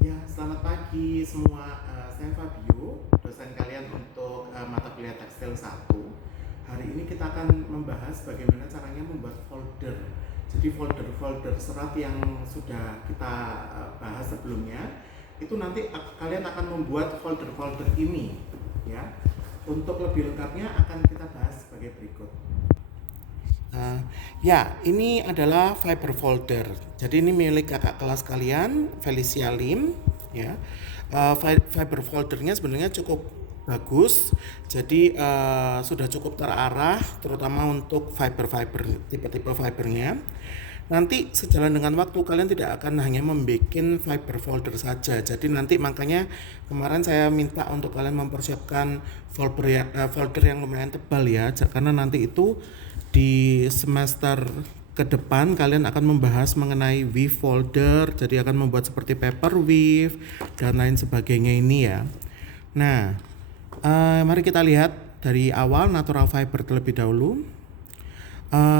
Ya, selamat pagi semua. Saya Fabio, dosen kalian untuk mata kuliah tekstil 1. Hari ini kita akan membahas bagaimana caranya membuat folder. Jadi folder-folder serat yang sudah kita bahas sebelumnya, itu nanti kalian akan membuat folder-folder ini, ya. Untuk lebih lengkapnya akan kita bahas sebagai berikut. Uh, ya, ini adalah fiber folder. Jadi ini milik kakak kelas kalian, Felicia Lim. Ya, fiber foldernya sebenarnya cukup bagus. Jadi sudah cukup terarah, terutama untuk fiber-fiber tipe-tipe fibernya. Nanti sejalan dengan waktu kalian tidak akan hanya membuat fiber folder saja. Jadi nanti makanya kemarin saya minta untuk kalian mempersiapkan folder yang lumayan tebal ya, karena nanti itu di semester ke depan kalian akan membahas mengenai weave folder, jadi akan membuat seperti paper weave dan lain sebagainya ini ya. Nah, mari kita lihat dari awal natural fiber terlebih dahulu.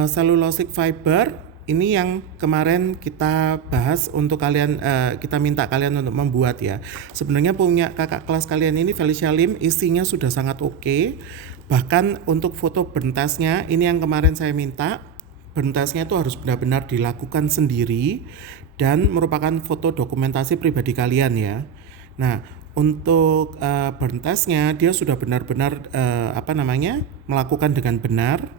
Cellulosic fiber ini yang kemarin kita bahas untuk kalian, kita minta kalian untuk membuat ya. Sebenarnya punya kakak kelas kalian ini Felicia Lim, isinya sudah sangat oke. Bahkan untuk foto bentasnya ini yang kemarin saya minta, bentasnya itu harus benar-benar dilakukan sendiri dan merupakan foto dokumentasi pribadi kalian ya. Nah, untuk bentasnya dia sudah benar-benar melakukan dengan benar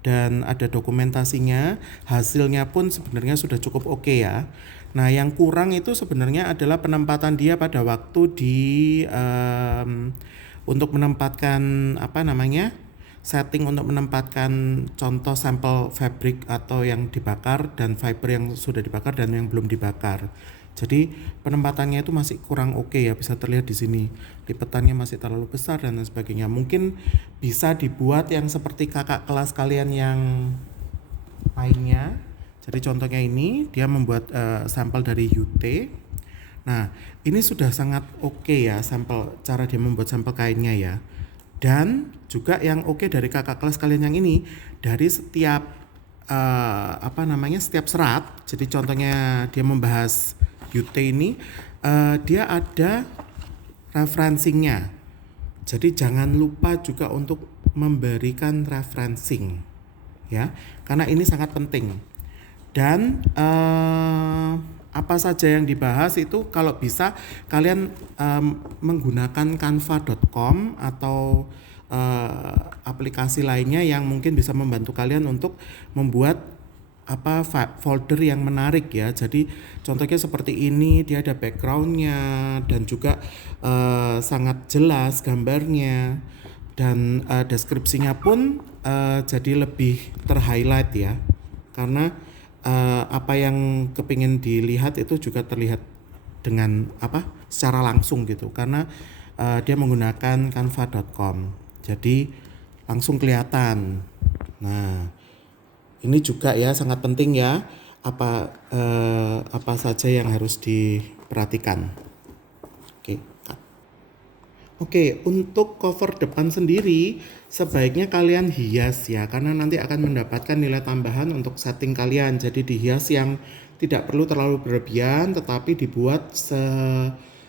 dan ada dokumentasinya, hasilnya pun sebenarnya sudah cukup oke ya. Nah, yang kurang itu sebenarnya adalah penempatan dia pada waktu di untuk menempatkan setting untuk menempatkan contoh sampel fabric atau yang dibakar dan fiber yang sudah dibakar dan yang belum dibakar. Jadi penempatannya itu masih kurang oke ya, bisa terlihat di sini. Lipetannya masih terlalu besar dan lain sebagainya. Mungkin bisa dibuat yang seperti kakak kelas kalian yang lainnya. Jadi contohnya ini dia membuat sampel dari UT. Nah, ini sudah sangat oke ya sampel cara dia membuat sampel kainnya ya. Dan juga yang oke dari kakak kelas kalian yang ini, dari setiap setiap serat. Jadi contohnya dia membahas UT ini, dia ada referencingnya. Jadi jangan lupa juga untuk memberikan referencing ya, karena ini sangat penting. Dan apa saja yang dibahas itu kalau bisa kalian menggunakan canva.com atau aplikasi lainnya yang mungkin bisa membantu kalian untuk membuat folder yang menarik ya. Jadi contohnya seperti ini, dia ada backgroundnya dan juga sangat jelas gambarnya dan deskripsinya pun jadi lebih terhighlight ya, karena apa yang kepingin dilihat itu juga terlihat dengan secara langsung gitu, karena dia menggunakan canva.com jadi langsung kelihatan. Nah, ini juga ya sangat penting ya, apa saja yang harus diperhatikan. Oke. Oke, untuk cover depan sendiri sebaiknya kalian hias ya, karena nanti akan mendapatkan nilai tambahan untuk setting kalian. Jadi dihias yang tidak perlu terlalu berlebihan, tetapi dibuat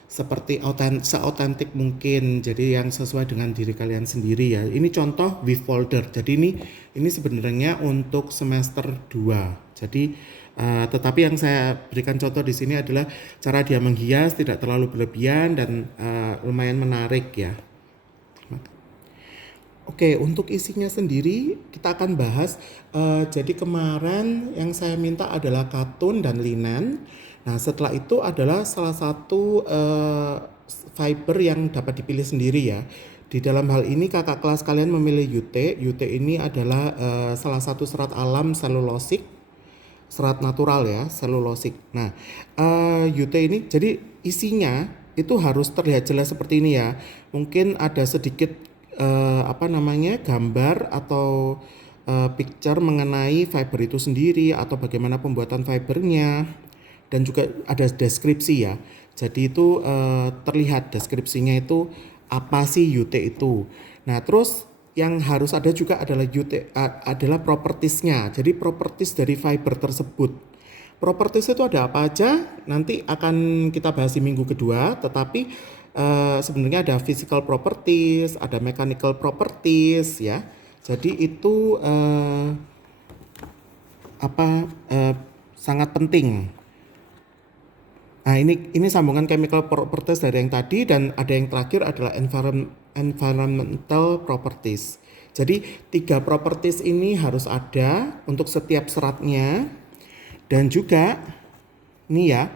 seperti seautentik mungkin. Jadi yang sesuai dengan diri kalian sendiri ya. Ini contoh weave folder. Jadi ini sebenarnya untuk semester 2. Jadi tetapi yang saya berikan contoh di sini adalah cara dia menghias tidak terlalu berlebihan dan lumayan menarik ya. Oke, untuk isinya sendiri kita akan bahas. Jadi kemarin yang saya minta adalah katun dan linen. Nah, setelah itu adalah salah satu fiber yang dapat dipilih sendiri ya. Di dalam hal ini kakak kelas kalian memilih UT. UT ini adalah salah satu serat alam selulosik, serat natural ya, selulosik. Nah, UT ini jadi isinya itu harus terlihat jelas seperti ini ya. Mungkin ada sedikit gambar atau picture mengenai fiber itu sendiri atau bagaimana pembuatan fibernya, dan juga ada deskripsi ya. Jadi itu terlihat deskripsinya itu apa sih UT itu. Nah, terus yang harus ada juga adalah UT adalah propertiesnya. Jadi properties dari fiber tersebut. Properties itu ada apa aja? Nanti akan kita bahas di minggu kedua, tetapi sebenarnya ada physical properties, ada mechanical properties ya. Jadi itu sangat penting. Nah, ini sambungan chemical properties dari yang tadi, dan ada yang terakhir adalah environmental properties. Jadi 3 properties ini harus ada untuk setiap seratnya. Dan juga ini ya,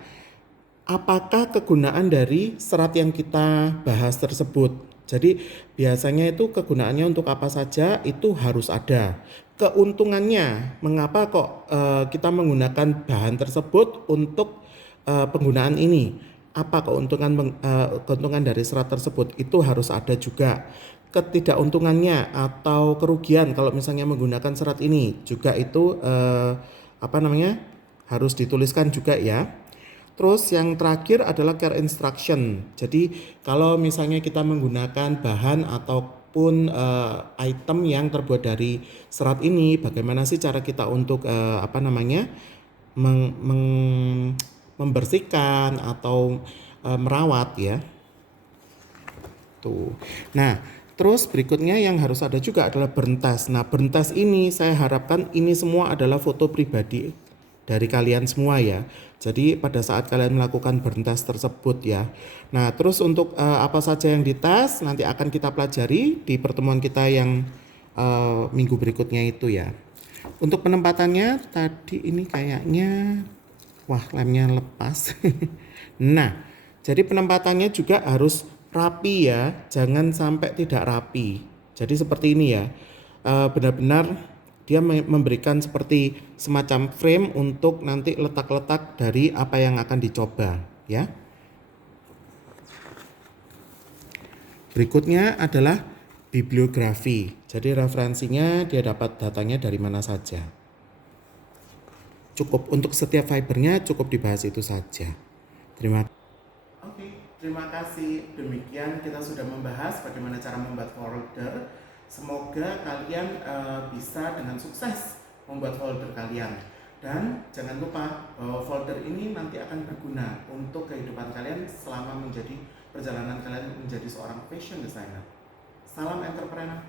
apakah kegunaan dari serat yang kita bahas tersebut. Jadi biasanya itu kegunaannya untuk apa saja itu harus ada. Keuntungannya, mengapa kok kita menggunakan bahan tersebut untuk penggunaan ini? Apa keuntungan dari serat tersebut itu harus ada juga. Ketidakuntungannya atau kerugian kalau misalnya menggunakan serat ini juga itu harus dituliskan juga ya. Terus yang terakhir adalah care instruction. Jadi kalau misalnya kita menggunakan bahan ataupun item yang terbuat dari serat ini, bagaimana sih cara kita untuk membersihkan atau merawat ya. Tuh. Nah, terus berikutnya yang harus ada juga adalah burn test. Nah, burn test ini saya harapkan ini semua adalah foto pribadi dari kalian semua ya. Jadi pada saat kalian melakukan burn test tersebut ya. Nah, terus untuk apa saja yang dites nanti akan kita pelajari di pertemuan kita yang minggu berikutnya itu ya. Untuk penempatannya tadi ini kayaknya lemnya lepas. Nah, jadi penempatannya juga harus rapi ya, jangan sampai tidak rapi. Jadi seperti ini ya, benar-benar dia memberikan seperti semacam frame untuk nanti letak-letak dari apa yang akan dicoba ya. Berikutnya adalah bibliografi. Jadi referensinya dia dapat datanya dari mana saja. Cukup untuk setiap fibernya cukup dibahas itu saja. Terima kasih. Oke, terima kasih. Demikian kita sudah membahas bagaimana cara membuat folder. Semoga kalian bisa dengan sukses membuat folder kalian. Dan jangan lupa bahwa folder ini nanti akan berguna untuk kehidupan kalian selama menjadi perjalanan kalian menjadi seorang fashion designer. Salam entrepreneur.